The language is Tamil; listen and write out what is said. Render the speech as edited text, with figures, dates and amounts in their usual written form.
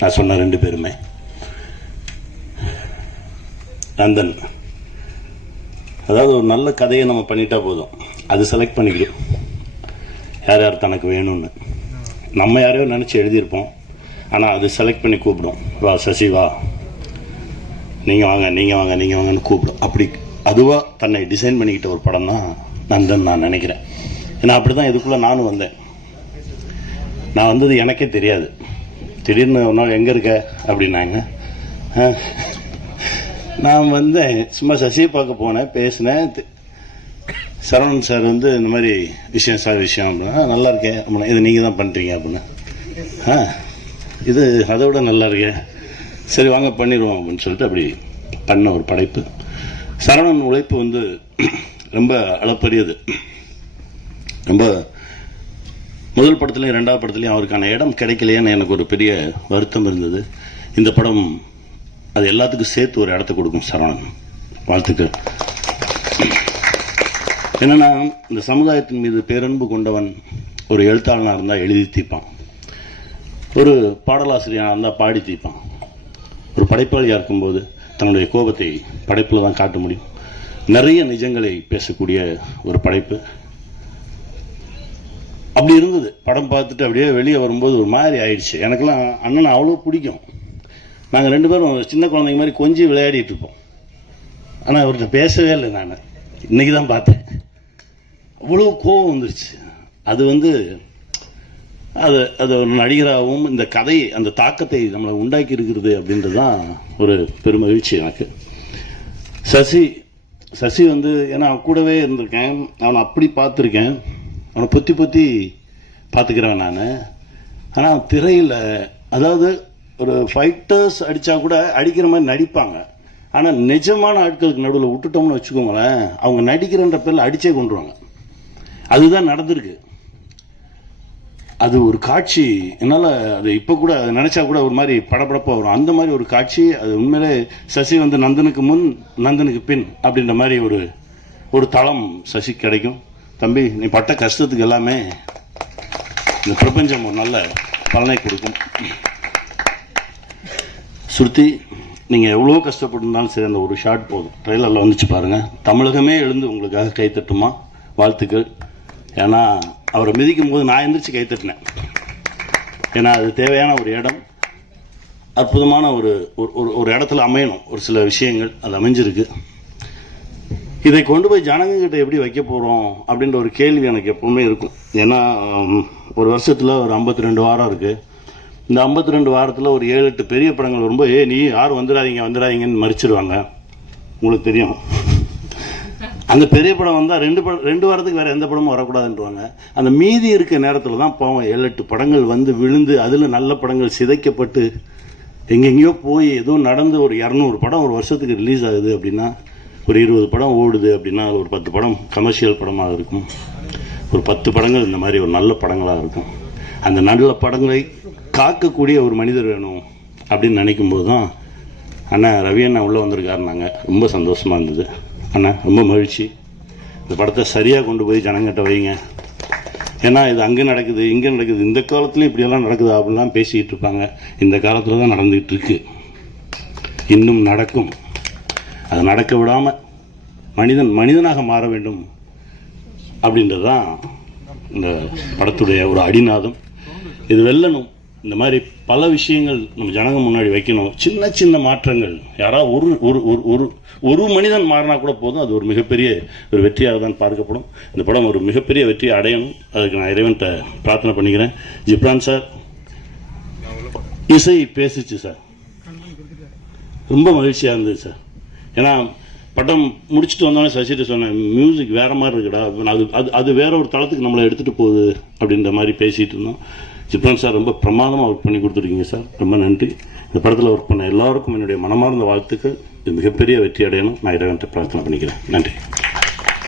நான் சொன்ன 2 பேருமே நந்தன். அதாவது ஒரு நல்ல கதையை நம்ம பண்ணிட்டா போதும், அது செலக்ட் பண்ணிக்கிடும் யார் யார் தனக்கு வேணும்னு. நம்ம யாரையோ நினச்சி எழுதியிருப்போம், ஆனால் அது செலக்ட் பண்ணி கூப்பிடும். வா சசி வா, நீங்கள் வாங்க நீங்கள் வாங்க நீங்கள் வாங்கன்னு கூப்பிடும். அப்படி அதுவாக தன்னை டிசைன் பண்ணிக்கிட்ட ஒரு படம் தான் நந்தன் நான் நினைக்கிறேன். ஏன்னா அப்படி தான் இதுக்குள்ளே நானும் வந்தேன். நான் வந்தது எனக்கே தெரியாது. திடீர்னு ஒரு நாள் எங்கே இருக்க அப்படின்னாங்க. நான் வந்தேன், சும்மா சசியை பார்க்க போனேன், பேசினேன். சரவணன் சார் வந்து இந்த மாதிரி விஷயம் அப்படின்னா நல்லா இருக்கேன் அப்படின்னா, இது நீங்கள் தான் பண்ணுறீங்க அப்படின்னா, இது அதை விட நல்லா இருக்கேன், சரி வாங்க பண்ணிடுவோம் அப்படின்னு சொல்லிட்டு அப்படி பண்ண ஒரு படைப்பு. சரவணன் உழைப்பு வந்து ரொம்ப அளப்பரியது. ரொம்ப முதல் படத்துலையும் 2வது படத்துலையும் அவருக்கான இடம் கிடைக்கலையேன்னு எனக்கு ஒரு பெரிய வருத்தம் இருந்தது. இந்த படம் அது எல்லாத்துக்கும் சேர்த்து ஒரு இடத்த கொடுக்கும். சரவணன் வாழ்த்துக்கள். என்னன்னா, இந்த சமுதாயத்தின் மீது பேரன்பு கொண்டவன் ஒரு எழுத்தாளனாக இருந்தால் எழுதி தீர்ப்பான், ஒரு பாடலாசிரியனாக இருந்தால் பாடி தீர்ப்பான், ஒரு படைப்பாளியாக இருக்கும்போது தன்னுடைய கோபத்தை படைப்பில் தான் காட்ட முடியும். நிறைய நிஜங்களை பேசக்கூடிய ஒரு படைப்பு. அப்படி இருந்தது. படம் பார்த்துட்டு அப்படியே வெளியே வரும்போது ஒரு மாதிரி ஆயிடுச்சு. எனக்கெல்லாம் அண்ணனை அவ்வளோ பிடிக்கும். நாங்கள் 2 பேரும் சின்ன குழந்தைங்க மாதிரி கொஞ்சம் விளையாடிட்டு இருப்போம். ஆனால் அவர்கிட்ட பேசவே இல்லை. நான் இன்னைக்கு தான் பார்த்தேன். அவ்வளோ கோபம் வந்துருச்சு. அது வந்து அது ஒரு நடிகராகவும் இந்த கதை அந்த தாக்கத்தை நம்மளை உண்டாக்கி இருக்கிறது அப்படின்றது தான் ஒரு பெருமகிழ்ச்சி எனக்கு. சசி வந்து ஏன்னா கூடவே இருந்திருக்கேன், அவனை அப்படி பார்த்துருக்கேன், அவனை பொத்தி பார்த்துக்கிறேன் நான். ஆனால் திரையில் அதாவது ஒரு ஃபைட்டர்ஸ் அடித்தா கூட அடிக்கிற மாதிரி நடிப்பாங்க. ஆனால் நிஜமான ஆட்களுக்கு நடுவில் விட்டுட்டோம்னு வச்சுக்கோங்களேன், அவங்க நடிக்கிறன்ற பேரில் அடித்தே கொண்டுருவாங்க. அதுதான் நடந்திருக்கு. அது ஒரு காட்சி, என்னால் அது இப்போ கூட நினச்சா கூட ஒரு மாதிரி படப்படப்பாக வரும். அந்த மாதிரி ஒரு காட்சி. அது உண்மையிலே சசி வந்து நந்தனுக்கு முன் நந்தனுக்கு பின் அப்படின்ற மாதிரி ஒரு தளம் சசி கிடைக்கும். தம்பி, நீ பட்ட கஷ்டத்துக்கு எல்லாமே இந்த பிரபஞ்சம் ஒரு நல்ல பலனை கொடுக்கும். ஸ்ருதி, நீங்கள் எவ்வளோ கஷ்டப்பட்டிருந்தாலும் சரி, அந்த ஒரு ஷாட் போதும். ட்ரெய்லரில் வந்துச்சு பாருங்கள். தமிழகமே எழுந்து உங்களுக்காக கைத்தட்டுமா? வாழ்த்துக்கள். ஏன்னா அவரை மிதிக்கும் போது நான் எந்திரிச்சு கைத்தட்டினேன். ஏன்னா அது தேவையான ஒரு இடம், அற்புதமான ஒரு இடத்துல அமையணும். ஒரு சில விஷயங்கள் அது அமைஞ்சிருக்கு. இதை கொண்டு போய் ஜனங்ககிட்ட எப்படி வைக்க போகிறோம் அப்படின்ற ஒரு கேள்வி எனக்கு எப்பவுமே இருக்கும். ஏன்னா ஒரு வருஷத்தில் ஒரு 52 வாரம் இருக்குது. இந்த 52 வாரத்தில் ஒரு 7-8 பெரிய படங்கள் வரும்போது நீ யாரும் வந்துடாதீங்கன்னு மறிச்சிடுவாங்க. உங்களுக்கு தெரியும். அந்த பெரிய படம் வந்தால் 2 வாரத்துக்கு வேறு எந்த படமும் வரக்கூடாதுன்றவாங்க. அந்த மீதி இருக்க நேரத்தில் தான் பாவம் 7-8 படங்கள் வந்து விழுந்து, அதில் நல்ல படங்கள் சிதைக்கப்பட்டு எங்கெங்கேயோ போய் ஏதோ நடந்து ஒரு 200 படம் ஒரு வருஷத்துக்கு ரிலீஸ் ஆகுது அப்படின்னா, ஒரு 20 படம் ஓடுது அப்படின்னா, ஒரு 10 படம் கமர்ஷியல் படமாக இருக்கும், ஒரு 10 படங்கள் இந்த மாதிரி ஒரு நல்ல படங்களாக இருக்கும். அந்த நல்ல படங்களை காக்கக்கூடிய ஒரு மனிதர் வேணும் அப்படின்னு நினைக்கும்போது தான் அண்ணா ரவி அண்ணா உள்ளே வந்திருக்காருனாங்க. ரொம்ப சந்தோஷமாக இருந்தது. அண்ணா ரொம்ப மகிழ்ச்சி. இந்த படத்தை சரியாக கொண்டு போய் ஜனங்கிட்ட வைங்க. ஏன்னா இது அங்கே நடக்குது, இங்கே நடக்குது, இந்த காலத்துலையும் இப்படியெல்லாம் நடக்குது அப்படின்லாம் பேசிக்கிட்டு இருப்பாங்க. இந்த காலத்தில் தான் நடந்துகிட்டு இருக்கு, இன்னும் நடக்கும். அதை நடக்க விடாமல் மனிதனாக மாற வேண்டும் அப்படின்றது தான் இந்த படத்துடைய ஒரு அடிநாதம். இது வெல்லணும். இந்த மாதிரி பல விஷயங்கள் நம்ம ஜனங்க முன்னாடி வைக்கணும். சின்ன சின்ன மாற்றங்கள், யாராவது ஒரு மனிதன் மாறினா கூட போதும், அது ஒரு மிகப்பெரிய ஒரு வெற்றியாக தான் பார்க்கப்படும். இந்த படம் ஒரு மிகப்பெரிய வெற்றியை அடையணும். அதுக்கு நான் இறைவன்கிட்ட பிரார்த்தனை பண்ணிக்கிறேன். ஜிப்ரான் சார், இசை பேசிச்சு சார், ரொம்ப மகிழ்ச்சியாக இருந்தது சார். ஏன்னா படம் முடிச்சுட்டு வந்தோடனே சசிட்டு சொன்னேன், மியூசிக் வேறு மாதிரி இருக்குடா, அது வேற ஒரு தளத்துக்கு நம்மளை எடுத்துகிட்டு போகுது அப்படின்ற மாதிரி பேசிகிட்டு இருந்தோம். ஜிப்ரான் சார் ரொம்ப பிரமாதமாக ஒர்க் பண்ணி கொடுத்துருக்கீங்க சார், ரொம்ப நன்றி. இந்த படத்தில் ஒர்க் பண்ண எல்லாருக்கும் என்னுடைய மனமார்ந்த வாழ்த்துக்கள். இது மிகப்பெரிய வெற்றி அடையணும். நான் இறைவன்கிட்ட பிரார்த்தனை பண்ணிக்கிறேன். நன்றி.